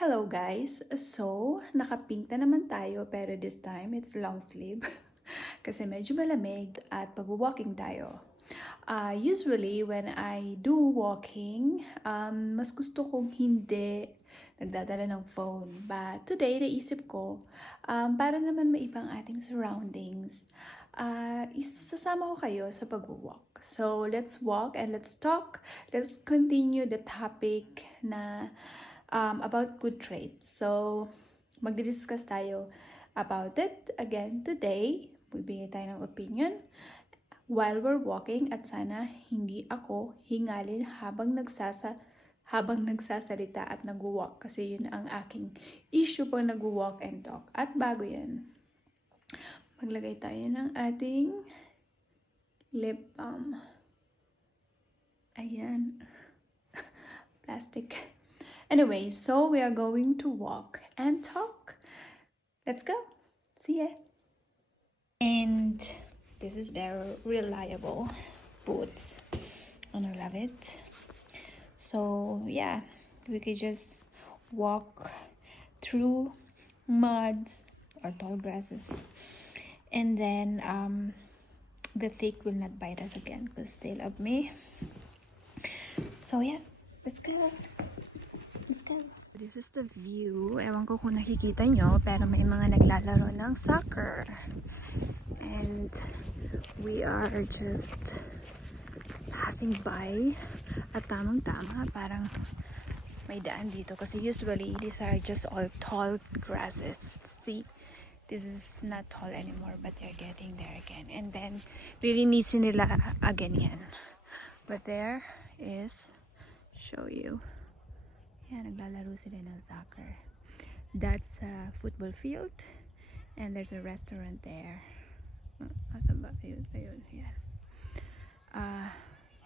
Hello guys! So, naka-pink na naman tayo pero this time it's long sleeve kasi medyo malamig at pag-walking tayo. Usually, when I do walking, mas gusto kong hindi nagdadala ng phone. But today, naisip ko, para naman maibang ating surroundings, isasama ko kayo sa pag-walk. So, let's walk and let's talk. Let's continue the topic na about good traits. So, magdi-discuss tayo about it again today. Bibigay tayo ng opinion while we're walking at sana hindi ako hingalin habang nagsasalita at nag-walk kasi yun ang aking issue pag nag-walk and talk. At bago yan, maglagay tayo ng ating lip balm. Ayan. Plastic. Anyway, so we are going to walk and talk. Let's go. See ya. And this is very reliable boots. And I love it. So yeah, we could just walk through mud or tall grasses. And then the thick will not bite us again because they love me. So yeah, let's go. Let's go. This is the view. Ewan ko kung nakikita nyo, pero may mga naglalaro ng soccer. And we are just passing by. At tamang-tama, parang may daan dito. Kasi usually, these are just all tall grasses. See? This is not tall anymore, but they're getting there again. And then, lilinisin nila again yan. But there is, show you. Yan, naglalaro sila ng soccer. That's a football field. And there's a restaurant there. Asan ba? Ayun, ayun, yan.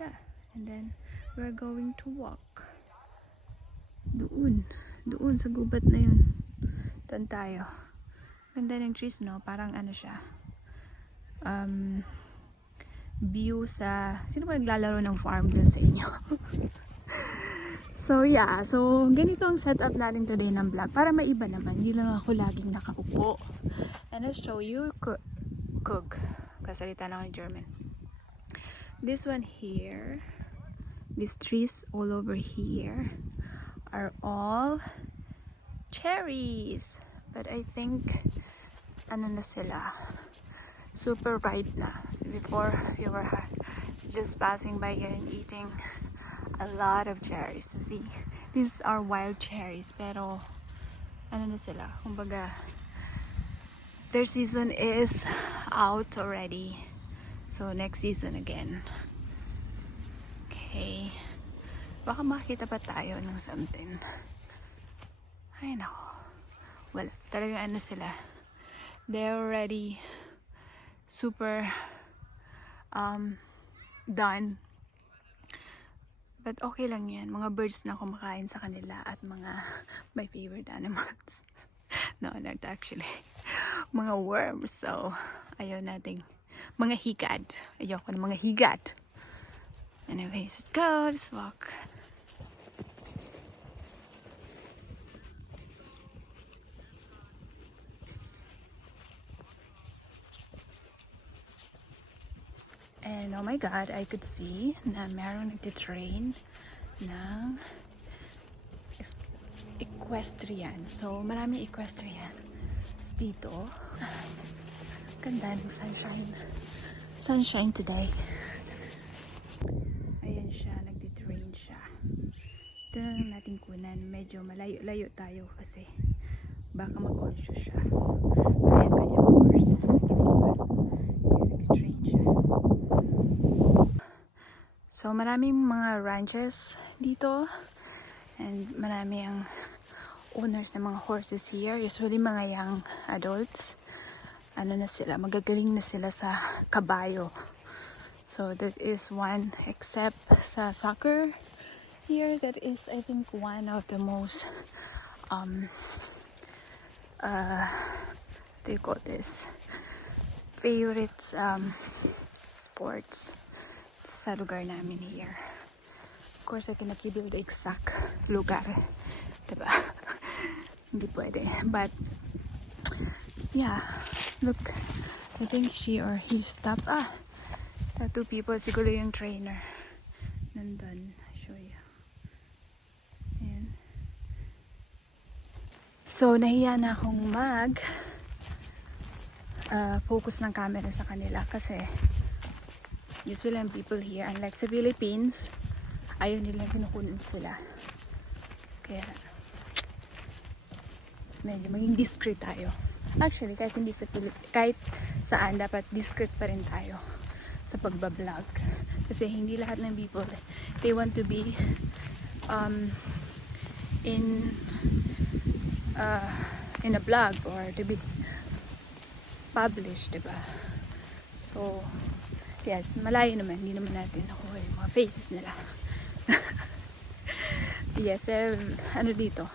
Yeah. And then, we're going to walk. Doon sa gubat na yun. Doon tayo. Ganda ng trees, no? Parang ano siya. View sa... Sino ba naglalaro ng Farmville sa inyo? So yeah, so ganito ang setup natin today ng vlog. Para maiba naman, hindi lang ako laging nakaupo. And I'll show you Kug. Kasalita na ako ng German. This one here, these trees all over here are all cherries. But I think, ano na sila, super ripe na. So before, you were just passing by here and eating a lot of cherries. See, these are wild cherries, pero ano na sila, kumbaga their season is out already, so next season again. Okay, baka makita pa tayo ng something. Ay nako, wala, talagang ano sila, they're already super done. But okay lang yan. Mga birds na kumakain sa kanila at mga my favorite animals. No, not actually. Mga worms. So, ayaw nating mga higad. Ayoko ng mga higad. Anyways, let's go. Let's walk. And oh my God, I could see na meron nagtitrain ng equestrian. So, maraming equestrian dito. Ganda ng sunshine. Sunshine today. Ayan siya, nagtitrain siya. Ito na lang natin kunan. Medyo malayo-layo tayo kasi baka mag-conscious siya. Ayan kanyang horse. Nagtitrain siya. So, maraming mga ranches dito. And marami ang owners ng mga horses here. Usually mga young adults. Ano na sila, magagaling na sila sa kabayo. So, that is one. Except sa soccer here, that is, I think, one of the most what do you call this? Favorite sports sa lugar namin here. Of course, I cannot give you the exact lugar. Diba? hindi pwede. But yeah, look, I think she or he stops. The two people, siguro yung trainer nandun. I'll show you. Ayan. So nahiya na akong focus ng camera sa kanila kasi usually ang people here, unlike sa Philippines, ayaw nilang kinukunin sila. Kaya medyo maging discreet tayo. Actually, kahit hindi sa kahit saan, dapat discreet pa rin tayo sa pagbablog. Kasi hindi lahat ng people, they want to be in a blog or to be published, diba? So, yes, malayo naman. Hindi naman natin nakuha yung mga faces nila. Yes, ano dito,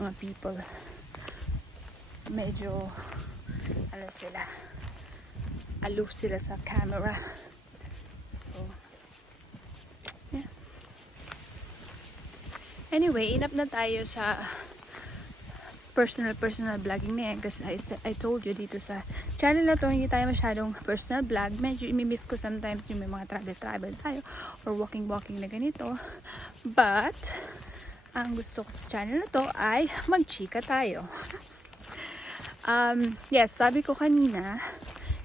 mga people, medyo, ano sila, aloof sila sa camera. So, yeah. Anyway, enough na tayo sa personal vlogging na yan kasi I told you dito sa channel na to hindi tayo masyadong personal vlog. Medyo imimiss ko sometimes yung may mga travel tayo or walking na ganito, but ang gusto ko sa channel na to ay magchika tayo. Yes, sabi ko kanina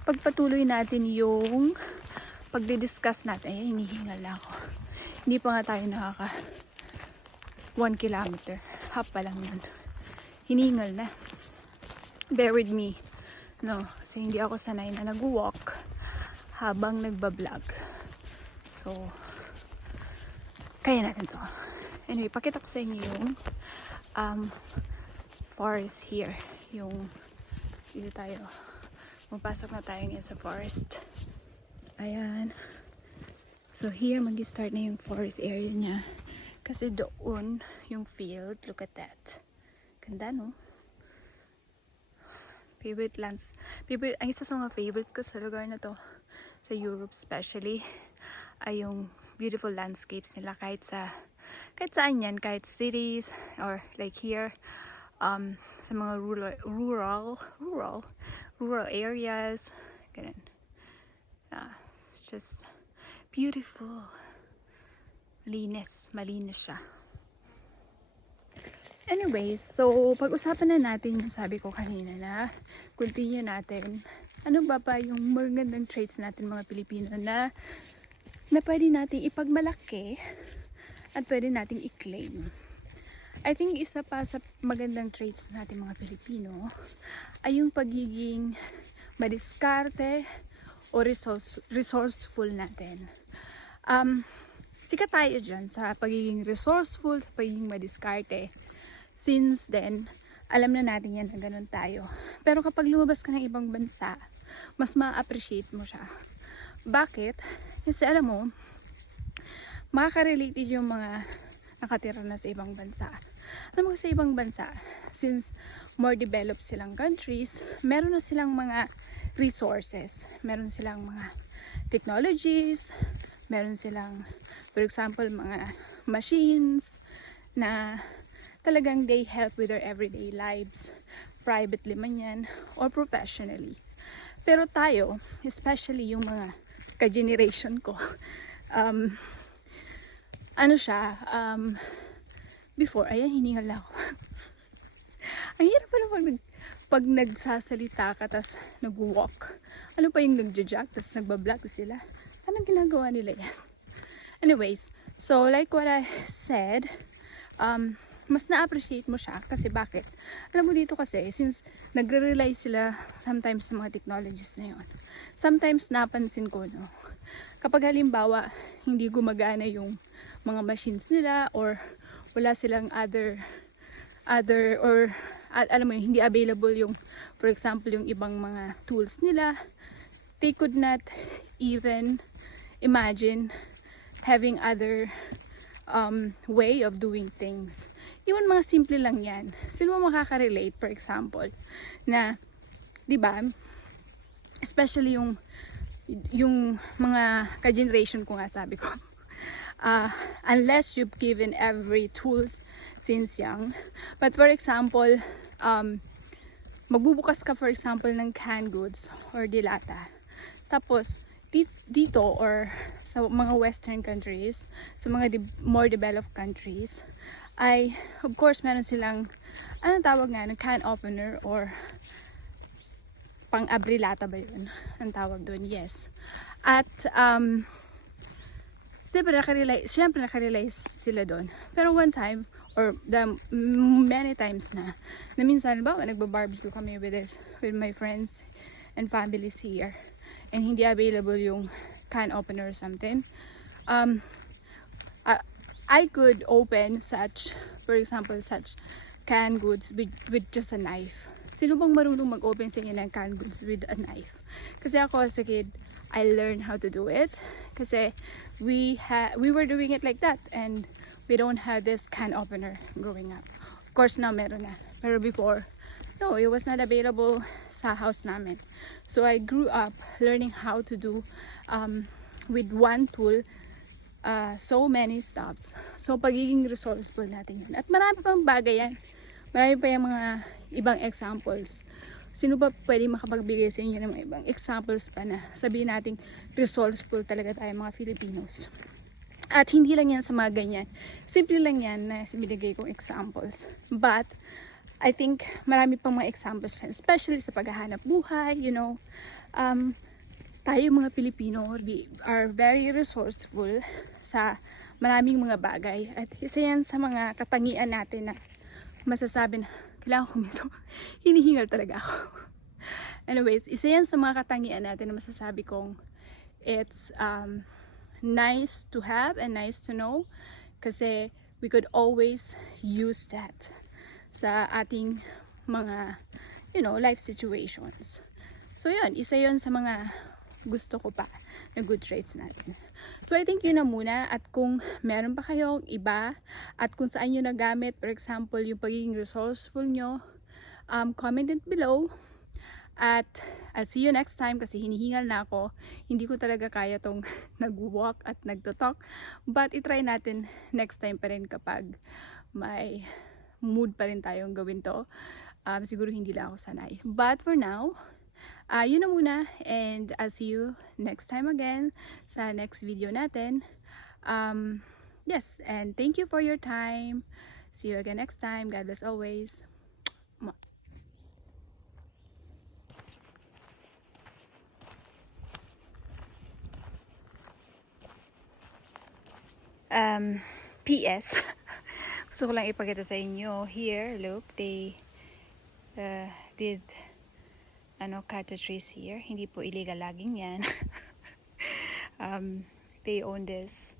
pagpatuloy natin yung pagdi-discuss natin. Ay, hinihingal na ako, hindi pa nga tayo nakaka 1 kilometer, half pa lang yun. Hiningal na. Bear with me. No, kasi hindi ako sanay na nag-walk habang nagbablog. So, kaya natin to. Anyway, pakita ko sa inyo yung forest here. Yung dito tayo. Mapasok na tayo ngayon sa forest. Ayan. So, here mag-start na yung forest area niya. Kasi doon yung field. Look at that. Ganda, no? Ang isa sa mga favorites ko sa lugar na to, sa Europe especially, ay yung beautiful landscapes nila kahit saan yan, kahit cities or like here, sa mga rural areas, ganun. It's just beautiful. Malinis siya. Anyways, so pag-usapan na natin yung sabi ko kanina na continue natin. Ano ba yung magandang traits natin mga Pilipino na pwede nating ipagmalaki at pwede nating i-claim. I think isa pa sa magandang traits natin mga Pilipino ay yung pagiging madiskarte o resourceful natin. Sikat tayo dyan sa pagiging resourceful, sa pagiging madiskarte. Since then, alam na natin yan na ganun tayo. Pero kapag lumabas ka ng ibang bansa, mas ma-appreciate mo siya. Bakit? Kasi alam mo, makaka-relate yung mga nakatira na sa ibang bansa. Alam mo, sa ibang bansa, since more developed silang countries, meron na silang mga resources. Meron silang mga technologies, meron silang, for example, mga machines na talagang they help with their everyday lives, privately man yan or professionally. Pero tayo, especially yung mga ka-generation ko, before, ayan, hiningal ako. Ang hirap pala pag nagsasalita ka tas nag-walk. Ano pa yung nag-jog tas nagbablog sila? Anong ginagawa nila yan? Anyways, so like what I said, mas na-appreciate mo siya kasi bakit? Alam mo dito kasi, since nagre-rely sila sometimes sa mga technologies na yun. Sometimes napansin ko, no, kapag halimbawa hindi gumagana yung mga machines nila or wala silang other or alam mo yun, hindi available yung, for example, yung ibang mga tools nila, they could not even imagine having other way of doing things. Even mga simple lang yan. Sino makaka-relate, for example, na, di ba, especially yung mga ka-generation ko nga sabi ko, unless you've given every tools since young. But for example, magbubukas ka for example ng canned goods or dilata. Tapos, dito or sa mga western countries, sa mga more developed countries, ay of course meron silang, anong tawag nga, can opener or pang-abrilata ba yun? Ang tawag doon, yes. At, syempre nakarely sila doon. Pero one time, or many times na minsan, ba, nagba-barbecue kami with my friends and families here, and hindi available yung can opener or something. I could open such, for example, such canned goods with just a knife. Sino bang marunong mag-open sa inyo ng canned goods with a knife? Kasi ako as a kid, I learned how to do it. Kasi we were doing it like that, and we don't have this can opener growing up. Of course now meron na. Pero before, no, it was not available sa house namin. So I grew up learning how to do with one tool so many stops. So pagiging resourceful natin yun. At marami pang bagay yan. Marami pa yung mga ibang examples. Sino ba pwede makapagbigay sa inyo ng mga ibang examples pa na sabihin natin resourceful talaga tayo mga Filipinos. At hindi lang yan sa mga ganyan. Simple lang yan na binigay kong examples. But I think marami pang mga examples yan, especially sa paghahanap buhay, you know. Tayo mga Pilipino, we are very resourceful sa maraming mga bagay. At isa yan sa mga katangian natin na masasabi na kailangan ko nito. Hinihingal talaga ako. Anyways, isa yan sa mga katangian natin na masasabi kong it's nice to have and nice to know. Kasi we could always use that sa ating mga, you know, life situations. So yun, isa yun sa mga gusto ko pa na good traits natin. So I think yun na muna, at kung meron pa kayong iba at kung saan nyo nagamit, for example, yung pagiging resourceful nyo, comment it below. At I'll see you next time kasi hinihingal na ako. Hindi ko talaga kaya tong nag-walk at nagto-talk. But itry natin next time pa rin kapag may mood pa rin tayong gawin to. Siguro hindi lang ako sanay. But for now, yun na muna, and I'll see you next time again sa next video natin. Yes, and thank you for your time. See you again next time. God bless always. PS gusto ko lang ipakita sa inyo here. Look, they did cut the trees here. Hindi po illegal logging yan. They own this,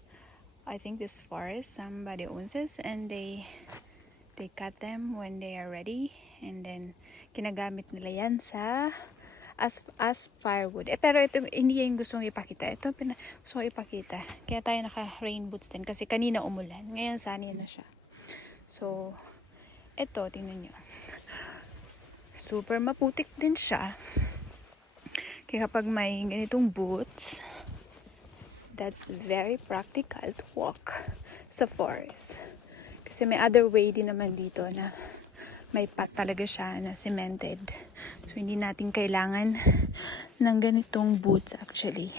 I think this forest, somebody owns this, and they cut them when they are ready, and then kinagamit nila yan sa as firewood. Pero ito hindi yung gustong ipakita. Ito gusto ko ipakita. Kaya tayo naka rain boots din kasi kanina umulan. Ngayon sunny na siya. So ito, tingnan nyo. Super maputik din siya. Kaya kapag may ganitong boots, that's very practical to walk sa forest. Kasi may other way din naman dito na may path talaga siya na cemented. So hindi natin kailangan ng ganitong boots actually.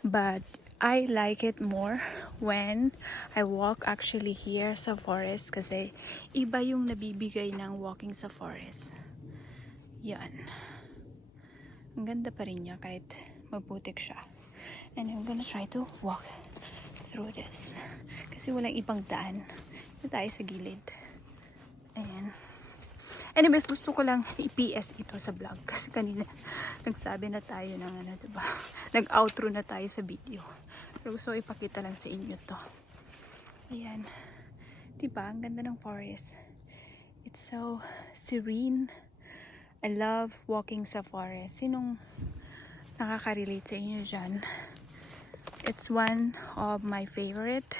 But I like it more when I walk actually here sa forest kasi iba yung nabibigay ng walking sa forest. Yan. Ang ganda pa rin niya kahit maputik siya. And I'm gonna try to walk through this. Kasi walang ibang daan. Ito tayo sa gilid. Ayan. Anyways, gusto ko lang i-PS ito sa vlog. Kasi kanina nagsabi na tayo ng diba? Nag-outro na tayo sa video. Pero gusto ko ipakita lang sa inyo to. Ayan. Diba? Ang ganda ng forest. It's so serene. I love walking sa forest. Sinong nakaka-relate sa inyo dyan? It's one of my favorite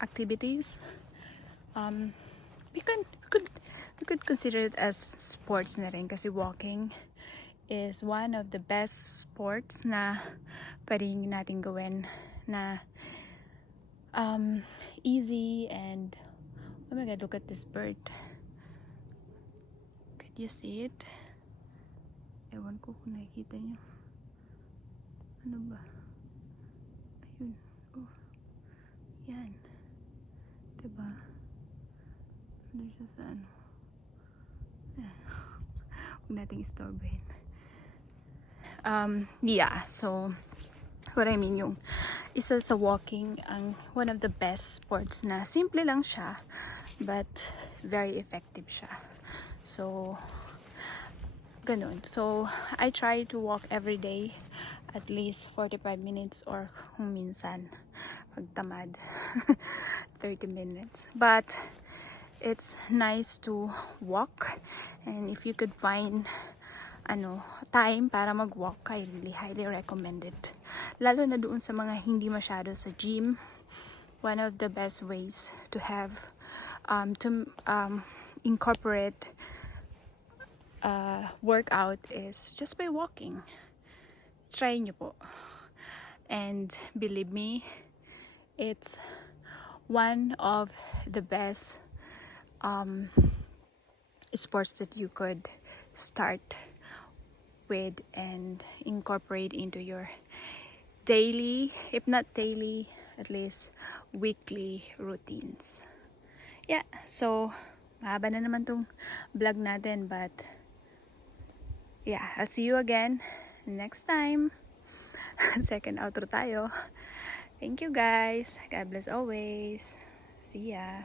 activities. We could consider it as sports na rin kasi walking is one of the best sports na pwedeng natin gawin na easy. And oh my god, look at this bird. Could you see it? Ewan ko kung nakikita nyo. Ano ba? Ayun. Oh. Yan. Diba? Doon siya sa ano. Huwag nating istorbohin. Yeah, so what I mean, yung isa sa walking, ang one of the best sports na simple lang siya but very effective siya. So ganun. So I try to walk every day at least 45 minutes or kung minsan pag tamad 30 minutes. But it's nice to walk, and if you could find time para mag-walk, I really highly recommend it. Lalo na doon sa mga hindi masyado sa gym, one of the best ways to have to incorporate workout is just by walking. Try nyo po. And believe me, it's one of the best sports that you could start with and incorporate into your daily, if not daily, at least weekly routines. Yeah, so mahaba na naman tong vlog natin, but yeah, I'll see you again next time. Second outro tayo. Thank you guys. God bless always. See ya.